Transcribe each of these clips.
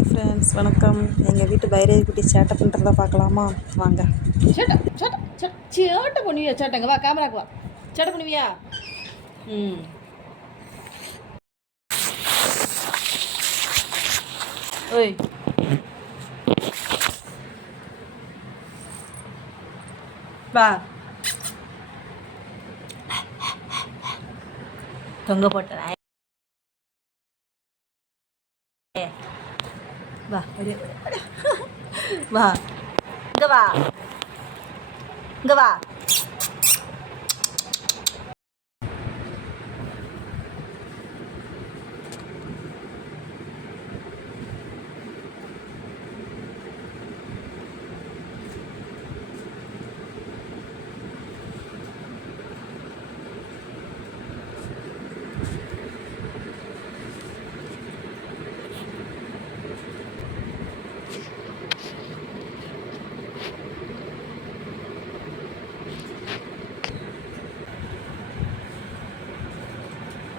Hi friends வணக்கம். எங்கள் வீட்டு பைரவி குட்டி சேட்டை பண்ணுறத பார்க்கலாமா? வாங்க. சேட்டை சேட்டை சேட்டை பண்ணுவியா? சேட்டைங்க வா கேமராக்கு வா. சேட்டை பண்ணுவியா? ம். ஓய். வா. தொங்க போட்டேன். நாய். வா வெளியே வா இங்க வா இங்க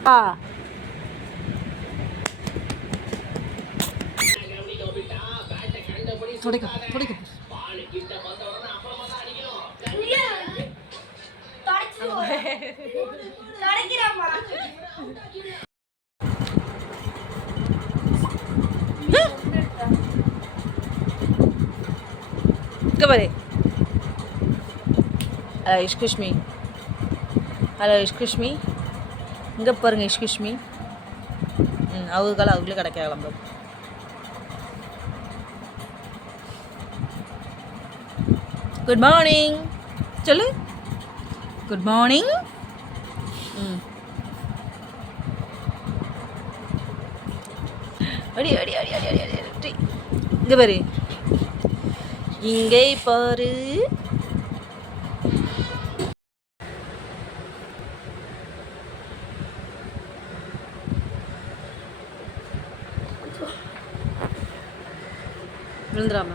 வா துடைக்க துடைக்க. பாரு. Hello excuse me hello excuse me இங்கே பாருங்க எக்ஸ்கியூஸ் ம். அவங்களுக்கால அவங்களே கிடைக்க கிளம்பும் குட் மார்னிங் சொல்லு. குட் மார்னிங் ம். அடி அடி அடி அடி அடி அடி அடி இங்கே பாரு இங்கே பாரு. விழுந்துடாம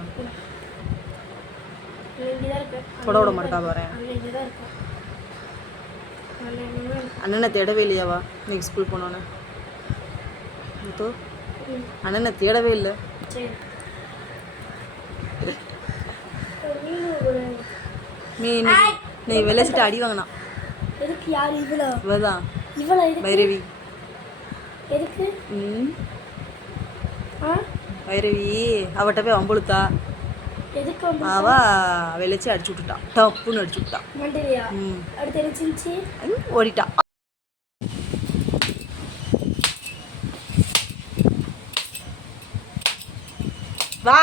தொட விட மாட்டா வரேன். அண்ணனை தேடவே இல்லையாவா இன்னைக்கு ஸ்கூல் போனோன்னு. முத்து அண்ணனை தேடவே இல்லை. இன்னைக்கு- நீ விளைச்சிட்டு அடி வாங்கினான் எதுக்கு யார் இவ்வளோ? இவதான் இவ்வளோ பைரவி. எதுக்கு? ம். ஆ? பைரவி அவட்ட போய் வந்து அவ வெளிச்சு அடிச்சு விட்டுட்டான் டப்புன்னு அடிச்சு விட்டான் ஓடிட்டான் வா.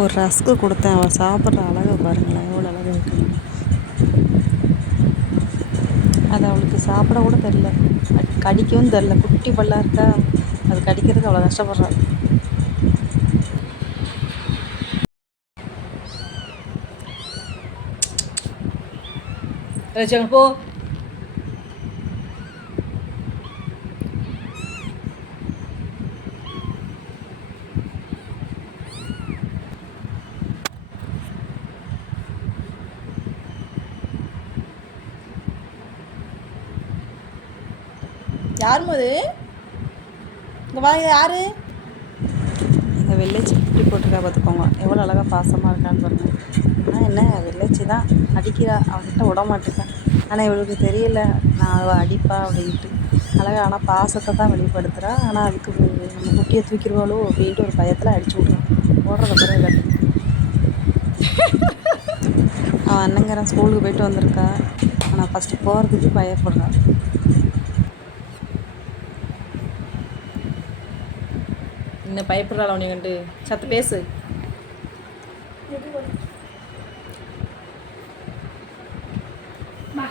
ஒரு ரஸ்க்கு கொடுத்தேன். அவள் சாப்பிட்ற அழகை பாருங்களேன். எவ்வளோ அழகாக இருக்கு. அது அவளுக்கு சாப்பிட கூட தெரில. கடிக்கவும் தெரில. குட்டி பல்லா இருக்கா? அது கடிக்கிறதுக்கு அவ்வளோ கஷ்டப்படுறாரு போ. யார் மது? இங்கே வாங்க யார்? எங்கள் வெள்ளைச்சி குட்டி போட்டிருக்கா பார்த்துக்கோங்க. எவ்வளோ அழகாக பாசமாக இருக்கான்னு பாருங்க. ஆனால் என்ன வெள்ளைச்சி தான் அடிக்கிறா. அவகிட்ட விட மாட்டேங்க. ஆனால் இவளுக்கு தெரியல நான் அவள் அடிப்பா அப்படின்ட்டு. அழகா ஆனால் பாசத்தை தான் வெளிப்படுத்துகிறா ஆனால் அதுக்கு நம்ம குட்டியை தூக்கிடுவாளோ அப்படின்ட்டு ஒரு பயத்தில் அடிச்சு விட்றான் ஓடுறத பிறகு இல்லை அவன் அண்ணங்கிறன் ஸ்கூலுக்கு போயிட்டு வந்திருக்கா. ஆனால் ஃபஸ்ட்டு போகிறதுக்கு பயப்படுறான் இன்னும் பயப்படுறாள் அவனை கண்டு? சத்து பேசு. பா